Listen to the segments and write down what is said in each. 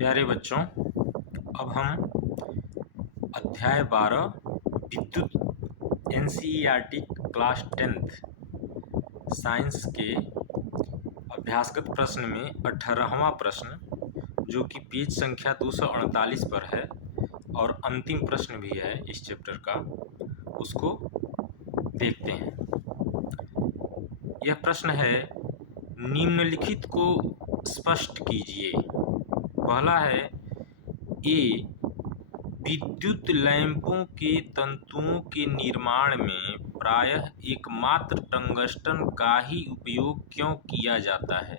प्यारे बच्चों, अब हम अध्याय 12 विद्युत एनसीईआरटी क्लास 10th साइंस के अभ्यासगत प्रश्न में 18वां प्रश्न जो कि पेज संख्या 248 पर है और अंतिम प्रश्न भी है इस चैप्टर का, उसको देखते हैं। यह प्रश्न है, निम्नलिखित को स्पष्ट कीजिए। पहला है, ए विद्युत लैंपों के तंतुओं के निर्माण में प्रायः एकमात्र टंगस्टन का ही उपयोग क्यों किया जाता है।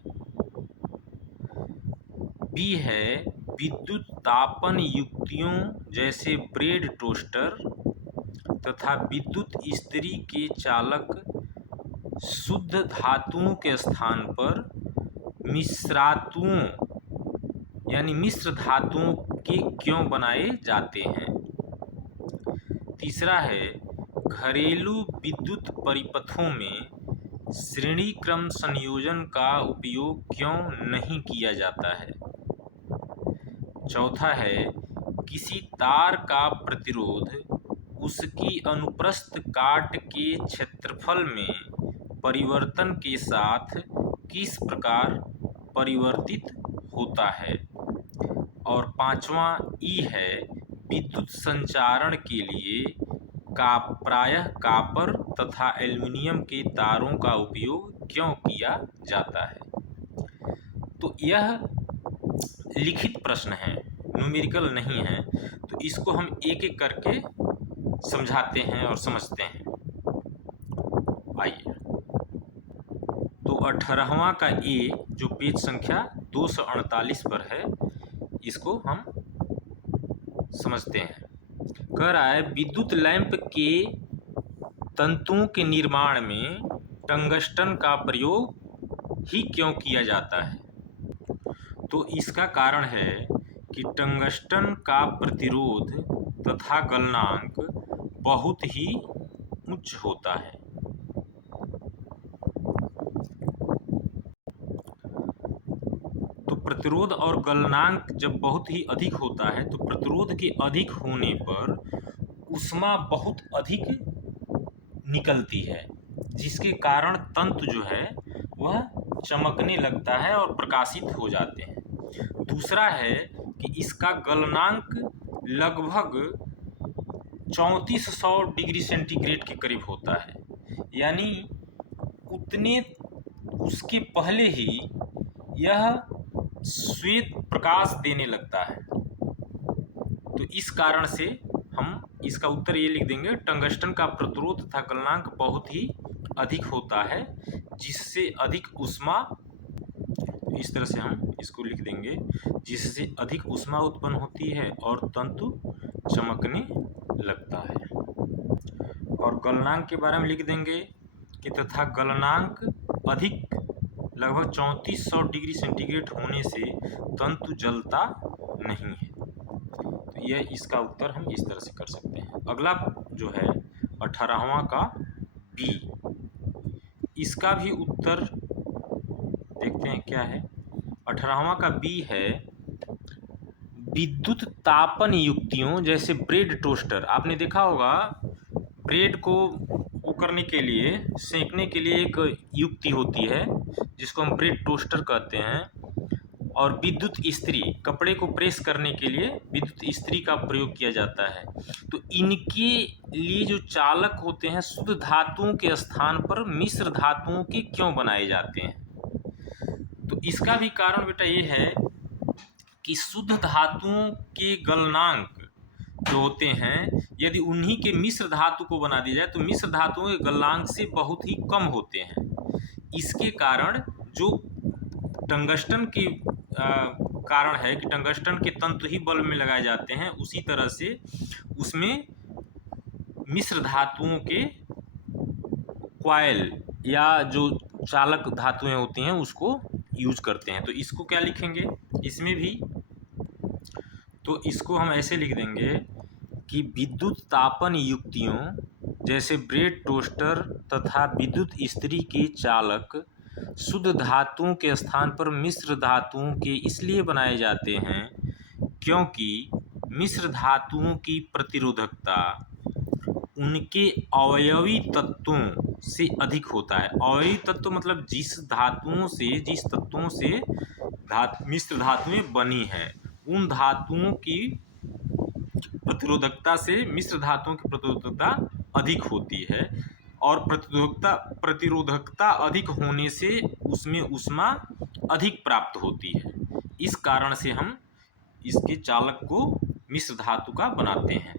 बी है, विद्युत तापन युक्तियों जैसे ब्रेड टोस्टर तथा विद्युत इस्त्री के चालक शुद्ध धातुओं के स्थान पर मिश्रातुओं यानी मिश्र धातुओं के क्यों बनाए जाते हैं। तीसरा है, घरेलू विद्युत परिपथों में श्रेणी क्रम संयोजन का उपयोग क्यों नहीं किया जाता है। चौथा है, किसी तार का प्रतिरोध उसकी अनुप्रस्थ काट के क्षेत्रफल में परिवर्तन के साथ किस प्रकार परिवर्तित होता है। और पांचवा ई है, विद्युत संचारण के लिए प्रायः कॉपर तथा एल्युमिनियम के तारों का उपयोग क्यों किया जाता है। तो यह लिखित प्रश्न है, न्यूमेरिकल नहीं है, तो इसको हम एक एक करके समझाते हैं और समझते हैं। आइए, तो 18वां का ए जो पेज संख्या 248 पर है, इसको हम समझते हैं। कह रहा है, विद्युत लैंप के तंतुओं के निर्माण में टंगस्टन का प्रयोग ही क्यों किया जाता है। तो इसका कारण है कि टंगस्टन का प्रतिरोध तथा गलनांक बहुत ही उच्च होता है। तो प्रतिरोध और गलनांक जब बहुत ही अधिक होता है तो प्रतिरोध के अधिक होने पर ऊष्मा बहुत अधिक निकलती है, जिसके कारण तंतु जो है वह चमकने लगता है और प्रकाशित हो जाते हैं। दूसरा है कि इसका गलनांक लगभग 3400 डिग्री सेंटीग्रेड के करीब होता है, यानी उतने उसके पहले ही यह श्वेत प्रकाश देने लगता है। तो इस कारण से हम इसका उत्तर ये लिख देंगे, टंगस्टन का प्रतिरोध तथा गलनांक बहुत ही अधिक होता है, जिससे अधिक ऊष्मा, इस तरह से हम इसको लिख देंगे, जिससे अधिक ऊष्मा उत्पन्न होती है और तंतु चमकने लगता है। और गलनांक के बारे में लिख देंगे कि तथा गलनांक अधिक लगभग 3400 डिग्री सेंटीग्रेड होने से तंतु जलता नहीं है। तो यह इसका उत्तर हम इस तरह से कर सकते हैं। अगला जो है 18वां का बी, इसका भी उत्तर देखते हैं क्या है। 18वां का बी है, विद्युत तापन युक्तियों जैसे ब्रेड टोस्टर। आपने देखा होगा, ब्रेड को वो करने के लिए, सेंकने के लिए एक युक्ति होती है जिसको हम ब्रेड टोस्टर कहते हैं। और विद्युत इस्त्री, कपड़े को प्रेस करने के लिए विद्युत इस्त्री का प्रयोग किया जाता है। तो इनके लिए जो चालक होते हैं शुद्ध धातुओं के स्थान पर मिश्र धातुओं के क्यों बनाए जाते हैं। तो इसका भी कारण बेटा ये है कि शुद्ध धातुओं के गलनांक जो होते हैं, यदि उन्हीं के मिश्र धातु को बना दिया जाए तो मिश्र धातुओं के गलनांक से बहुत ही कम होते हैं। इसके कारण जो टंगस्टन के कारण है कि टंगस्टन के तंतु ही बल्ब में लगाए जाते हैं, उसी तरह से उसमें मिश्र धातुओं के कॉइल या जो चालक धातुएं होती हैं उसको यूज करते हैं। तो इसको क्या लिखेंगे इसमें भी, तो इसको हम ऐसे लिख देंगे कि विद्युत तापन युक्तियों जैसे ब्रेड टोस्टर तथा विद्युत इस्त्री के चालक शुद्ध धातुओं के स्थान पर मिश्र धातुओं के इसलिए बनाए जाते हैं क्योंकि मिश्र धातुओं की प्रतिरोधकता उनके अवयवी तत्वों से अधिक होता है। अवयवी तत्व मतलब जिस तत्वों से मिश्र धातुएं बनी हैं, उन धातुओं की प्रतिरोधकता से मिश्र धातुओं की प्रतिरोधकता अधिक होती है, और प्रतिरोधकता अधिक होने से उसमें ऊष्मा अधिक प्राप्त होती है। इस कारण से हम इसके चालक को मिश्र धातु का बनाते हैं।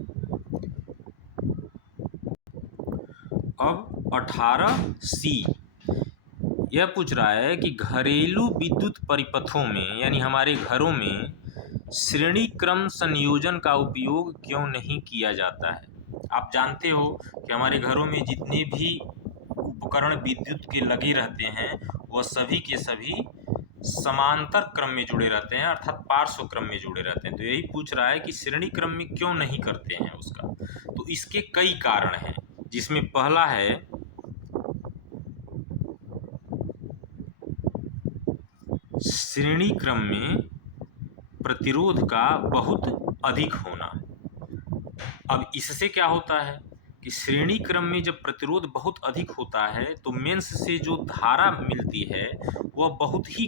अब 18C यह पूछ रहा है कि घरेलू विद्युत परिपथों में यानी हमारे घरों में श्रेणी क्रम संयोजन का उपयोग क्यों नहीं किया जाता है। आप जानते हो कि हमारे घरों में जितने भी उपकरण विद्युत के लगे रहते हैं वह सभी के सभी समांतर क्रम में जुड़े रहते हैं, अर्थात पार्श्व क्रम में जुड़े रहते हैं। तो यही पूछ रहा है कि श्रेणी क्रम में क्यों नहीं करते हैं उसका। तो इसके कई कारण हैं, जिसमें पहला है श्रेणी क्रम में प्रतिरोध का बहुत अधिक होना। अब इससे क्या होता है कि श्रेणी क्रम में जब प्रतिरोध बहुत अधिक होता है तो मेंस से जो धारा मिलती है वह बहुत ही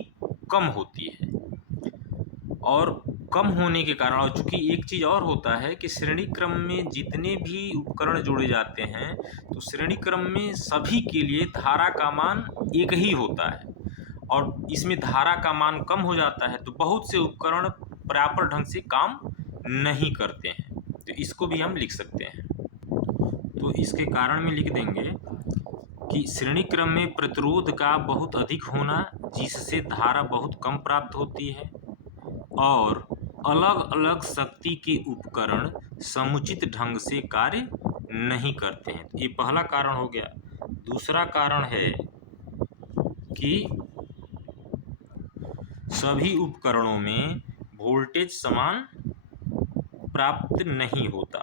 कम होती है, और कम होने के कारण, और चूंकि एक चीज़ और होता है कि श्रेणी क्रम में जितने भी उपकरण जोड़े जाते हैं तो श्रेणी क्रम में सभी के लिए धारा का मान एक ही होता है, और इसमें धारा का मान कम हो जाता है तो बहुत से उपकरण प्रॉपर ढंग से काम नहीं करते हैं। तो इसको भी हम लिख सकते हैं। तो इसके कारण में लिख देंगे कि श्रेणी क्रम में प्रतिरोध का बहुत अधिक होना, जिससे धारा बहुत कम प्राप्त होती है, और अलग अलग शक्ति के उपकरण समुचित ढंग से कार्य नहीं करते हैं। तो ये पहला कारण हो गया। दूसरा कारण है कि सभी उपकरणों में वोल्टेज समान प्राप्त नहीं होता।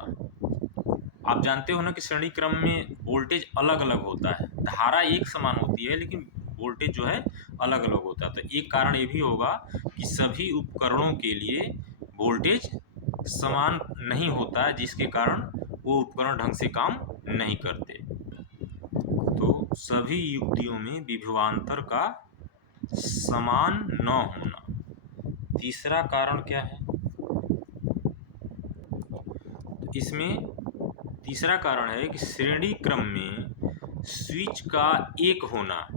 आप जानते हो ना कि श्रेणी क्रम में वोल्टेज अलग अलग होता है, धारा एक समान होती है लेकिन वोल्टेज जो है अलग अलग होता है। तो एक कारण ये भी होगा कि सभी उपकरणों के लिए वोल्टेज समान नहीं होता है, जिसके कारण वो उपकरण ढंग से काम नहीं करते। तो सभी युक्तियों में विभवांतर का समान न होना। तीसरा कारण क्या है? इसमें तीसरा कारण है कि श्रेणी क्रम में स्विच का एक होना,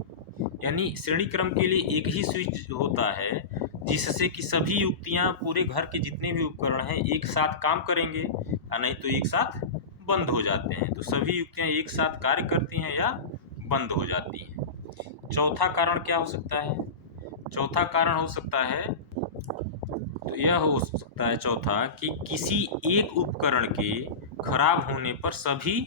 यानी श्रेणी क्रम के लिए एक ही स्विच होता है जिससे कि सभी युक्तियां, पूरे घर के जितने भी उपकरण हैं एक साथ काम करेंगे, या नहीं तो एक साथ बंद हो जाते हैं। तो सभी युक्तियां एक साथ कार्य करती हैं या बंद हो जाती हैं। चौथा कारण क्या हो सकता है? चौथा कारण हो सकता है, तो यह हो सकता है चौथा, कि किसी एक उपकरण के खराब होने पर सभी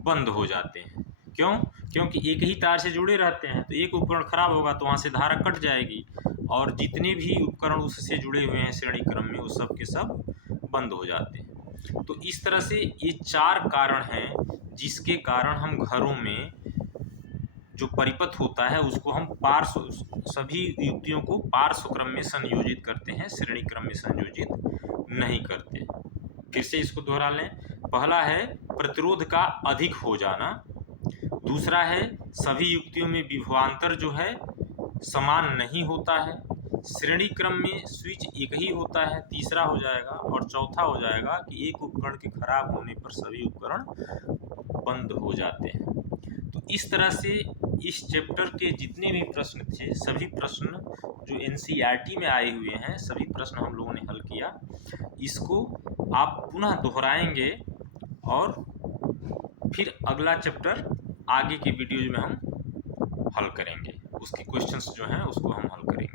बंद हो जाते हैं। क्यों? क्योंकि एक ही तार से जुड़े रहते हैं, तो एक उपकरण खराब होगा तो वहाँ से धारा कट जाएगी, और जितने भी उपकरण उससे जुड़े हुए हैं श्रेणी क्रम में वो सब के सब बंद हो जाते हैं। तो इस तरह से ये चार कारण हैं जिसके कारण हम घरों में जो परिपथ होता है उसको हम सभी युक्तियों को पार्श्व क्रम में संयोजित करते हैं, श्रेणी क्रम में संयोजित नहीं करते। फिर से इसको दोहरा लें। पहला है प्रतिरोध का अधिक हो जाना, दूसरा है सभी युक्तियों में विभवांतर जो है समान नहीं होता है, श्रेणी क्रम में स्विच एक ही होता है, तीसरा हो जाएगा, और चौथा हो जाएगा कि एक उपकरण के खराब होने पर सभी उपकरण बंद हो जाते हैं। तो इस तरह से इस चैप्टर के जितने भी प्रश्न थे, सभी प्रश्न जो NCERT में आए हुए हैं, सभी प्रश्न हम लोगों ने हल किया। इसको आप पुनः दोहराएंगे और फिर अगला चैप्टर आगे के वीडियोज में हम हल करेंगे, उसके क्वेश्चंस जो हैं उसको हम हल करेंगे।